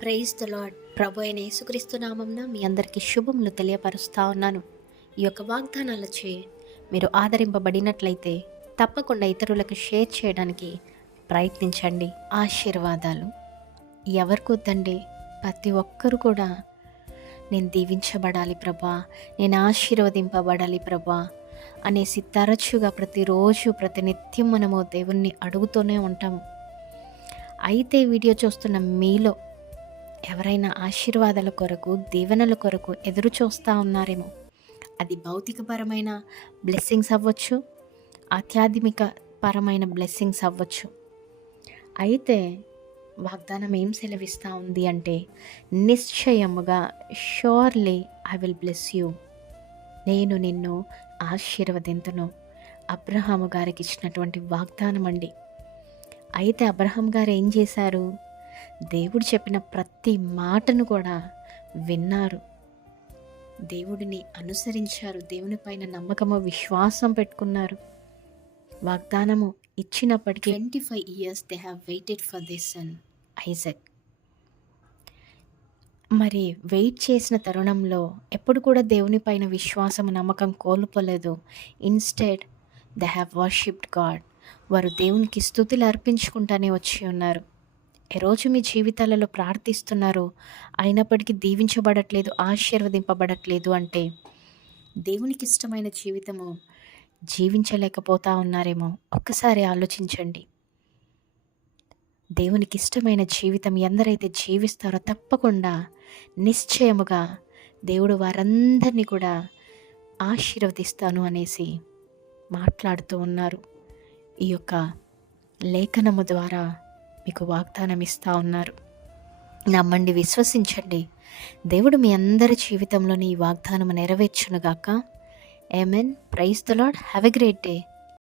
Praise the lord. ప్రభు అయిన యేసుక్రీస్తు నామంన మీ అందరికీ శుభములు తెలియపరుస్తా ఉన్నాను. ఈ యొక్క వాగ్దానాలచే మీరు ఆదరింపబడినట్లయితే తప్పకుండా ఇతరులకు షేర్ చేయడానికి ప్రయత్నించండి. ఆశీర్వాదాలు ఎవరికి వద్దండి? ప్రతి ఒక్కరు కూడా నేను దీవించబడాలి ప్రభా, నేను ఆశీర్వదింపబడాలి ప్రభా అనేసి తరచుగా ప్రతిరోజు ప్రతినిత్యం మనము దేవుణ్ణి అడుగుతూనే ఉంటాము. అయితే వీడియో చూస్తున్న మీలో ఎవరైనా ఆశీర్వాదాల కొరకు, దీవెనల కొరకు ఎదురు చూస్తూ ఉన్నారేమో. అది భౌతికపరమైన బ్లెస్సింగ్స్ అవ్వచ్చు, ఆధ్యాత్మిక పరమైన బ్లెస్సింగ్స్ అవ్వచ్చు. అయితే వాగ్దానం ఏం సెలవిస్తూ ఉంది అంటే, నిశ్చయముగా surely I will bless you, నేను నిన్ను ఆశీర్వదింతును. అబ్రహాము గారికి ఇచ్చినటువంటి వాగ్దానం అండి. అయితే అబ్రహాం గారు ఏం చేశారు? దేవుడు చెప్పిన ప్రతి మాటను కూడా విన్నారు, దేవుడిని అనుసరించారు, దేవుని పైన నమ్మకము విశ్వాసం పెట్టుకున్నారు. వాగ్దానము ఇచ్చినప్పటికీ 25 years they have waited for this son Isaac. మరి వెయిట్ చేసిన తరుణంలో ఎప్పుడు కూడా దేవుని పైన విశ్వాసము నమ్మకం కోల్పోలేదు. Instead they have worshipped God. వారు దేవునికి స్తుతులు అర్పించుకుంటానే వచ్చి ఉన్నారు. ఈరోజు మీ జీవితాలలో ప్రార్థిస్తున్నారు, అయినప్పటికీ దీవించబడట్లేదు, ఆశీర్వదింపబడట్లేదు అంటే దేవునికి ఇష్టమైన జీవితము జీవించలేకపోతా ఉన్నారేమో. ఒక్కసారి ఆలోచించండి. దేవునికి ఇష్టమైన జీవితం ఎందరైతే జీవిస్తారో తప్పకుండా నిశ్చయముగా దేవుడు వారందరినీ కూడా ఆశీర్వదిస్తాను అనేసి మాట్లాడుతూ ఉన్నారు. ఈ యొక్క లేఖనము ద్వారా మీకు వాగ్దానం ఇస్తూ ఉన్నారు. నమ్మండి, విశ్వసించండి. దేవుడు మీ అందరి జీవితంలోని ఈ వాగ్దానం నెరవేర్చునుగాక. Amen. Praise the Lord. Have a great day.